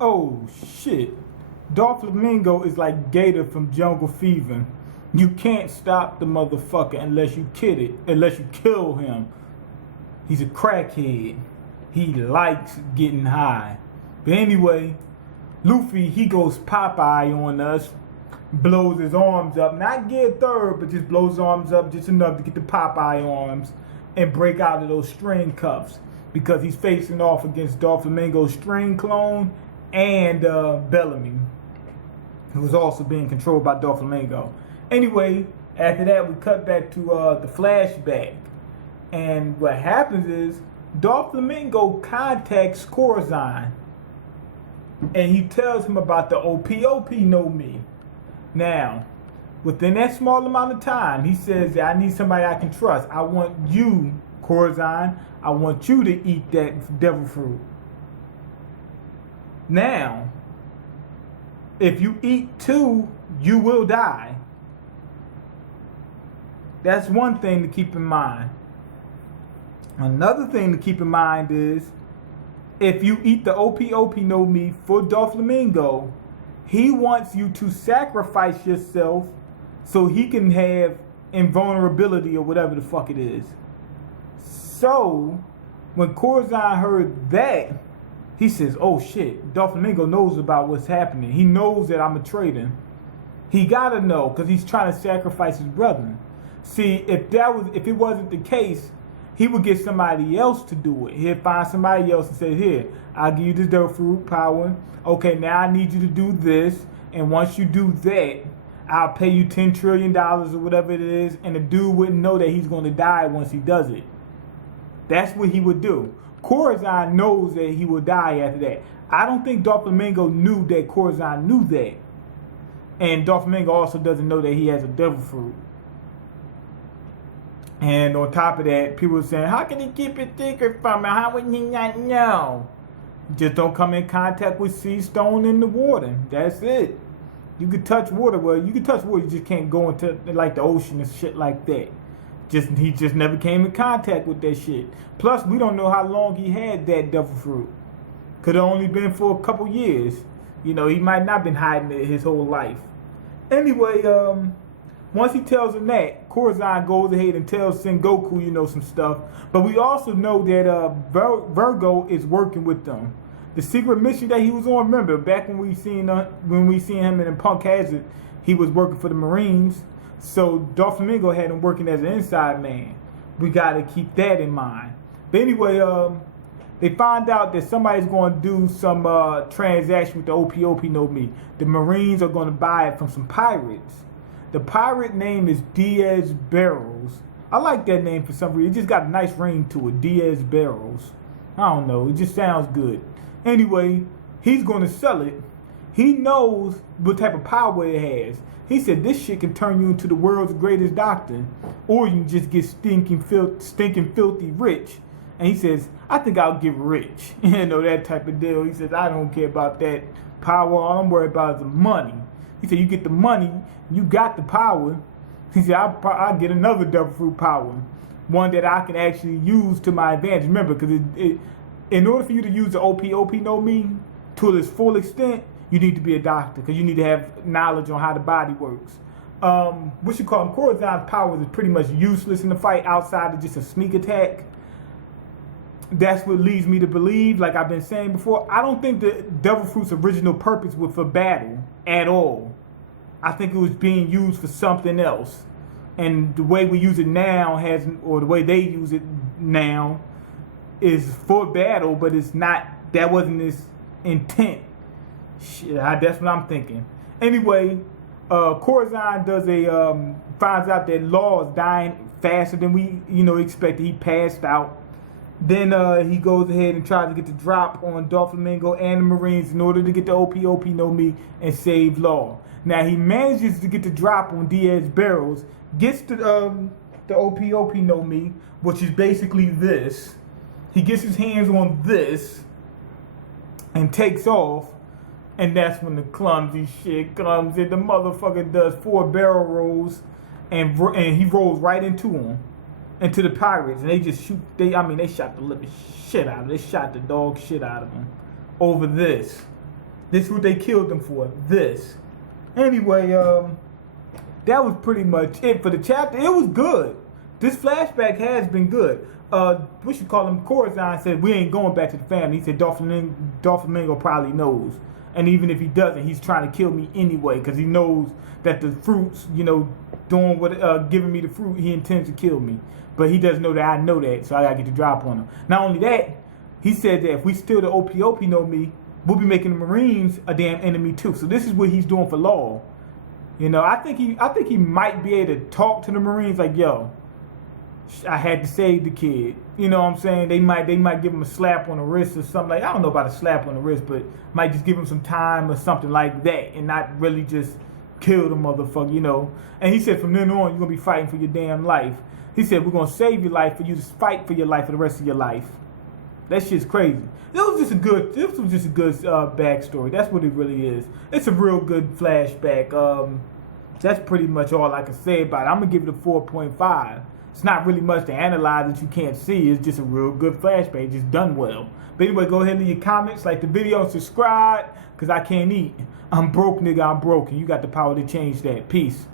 Oh shit. Doflamingo is like Gator from Jungle Fever. You can't stop the motherfucker unless you kill him. He's a crackhead. He likes getting high. But anyway, Luffy, he goes Popeye on us, blows his arms up, not get third, but just blows his arms up just enough to get the Popeye arms and break out of those string cuffs because he's facing off against Doflamingo's string clone and Bellamy, who was also being controlled by Doflamingo. Anyway, after that, we cut back to the flashback. And what happens is Doflamingo contacts Corazon and he tells him about the OPOP know me. Now, within that small amount of time, he says that I need somebody I can trust. I want you, Corazon, I want you to eat that devil fruit. Now, if you eat two, you will die. That's one thing to keep in mind. Another thing to keep in mind is if you eat the OPOP no me for Doflamingo, he wants you to sacrifice yourself so he can have invulnerability or whatever the fuck it is. So, when Corazon heard that, he says, oh shit, Doflamingo knows about what's happening. He knows that I'm a traitor. He gotta know because he's trying to sacrifice his brother. See, if it wasn't the case, he would get somebody else to do it. He'd find somebody else and say, here, I'll give you this devil fruit power. Okay, now I need you to do this. And once you do that, I'll pay you $10 trillion or whatever it is. And the dude wouldn't know that he's going to die once he does it. That's what he would do. Corazon knows that he will die after that. I don't think Doflamingo knew that Corazon knew that. And Doflamingo also doesn't know that he has a devil fruit. And on top of that, people are saying, how can he keep it secret from me? How would he not know? Just don't come in contact with sea stone in the water. That's it. You can touch water. Well, you can touch water. You just can't go into like the ocean and shit like that. He just never came in contact with that shit. Plus, we don't know how long he had that devil fruit. Could have only been for a couple years. You know, he might not have been hiding it his whole life. Anyway, once he tells him that, Corazon goes ahead and tells Sengoku, you know, some stuff. But we also know that Virgo is working with them. The secret mission that he was on, remember, back when we seen him in Punk Hazard, he was working for the Marines. So Doflamingo had him working as an inside man. We got to keep that in mind. But anyway, they find out that somebody's going to do some transaction with the OPOP no me. The Marines are going to buy it from some pirates. The pirate name is Diaz Barrels. I like that name for some reason. It just got a nice ring to it. Diaz Barrels. I don't know. It just sounds good. Anyway, he's going to sell it. He knows what type of power it has. He said this shit can turn you into the world's greatest doctor. Or you can just get stinking filthy rich. And he says, I think I'll get rich. You know, that type of deal. He says, I don't care about that power. All I'm worried about is the money. He said, you get the money, you got the power. He said, I'll get another devil fruit power. One that I can actually use to my advantage. Remember, because in order for you to use the OPOP no me to its full extent, you need to be a doctor. Because you need to have knowledge on how the body works. What you call them, Corazon's powers is pretty much useless in the fight outside of just a sneak attack. That's what leads me to believe, like I've been saying before, I don't think the devil fruit's original purpose was for battle at all. I think it was being used for something else. And the way we use it now or the way they use it now is for battle, but it's not, that wasn't its intent. Shit, that's what I'm thinking. Anyway, Corazon finds out that Law is dying faster than we, expected. He passed out. Then he goes ahead and tries to get the drop on Doflamingo and the Marines in order to get the OPOP no me and save Law. Now he manages to get the drop on Diaz Barrels, gets the OPOP no me, which is basically this. He gets his hands on this and takes off, and that's when the clumsy shit comes in. The motherfucker does 4 barrel rolls, and he rolls right into him. Into the pirates, and they just shoot. They shot the living shit out of him. They shot the dog shit out of him over this. This is what they killed him for. This. Anyway, that was pretty much it for the chapter. It was good. This flashback has been good. We should call him Corazon said we ain't going back to the family. He said Doflamingo probably knows. And even if he doesn't, he's trying to kill me anyway because he knows that the fruits, doing what, giving me the fruit, he intends to kill me. But he doesn't know that I know that, so I gotta get the drop on him. Not only that, he said that if we steal the OPOP know me, we'll be making the Marines a damn enemy too. So this is what he's doing for Law. I think he might be able to talk to the Marines like, yo, I had to save the kid. You know what I'm saying? They might give him a slap on the wrist or something like. I don't know about a slap on the wrist, but might just give him some time or something like that, and not really just kill the motherfucker. And he said from then on you're gonna be fighting for your damn life. He said we're gonna save your life for you to fight for your life for the rest of your life. That shit's crazy. This was just a good backstory. That's what it really is. It's a real good flashback. That's pretty much all I can say about it. I'm gonna give it a 4.5. It's not really much to analyze that you can't see. It's just a real good flashback. Just done well. But anyway, go ahead and leave your comments, like the video, and subscribe, because I can't eat. I'm broke, nigga. I'm broke, and you got the power to change that. Peace.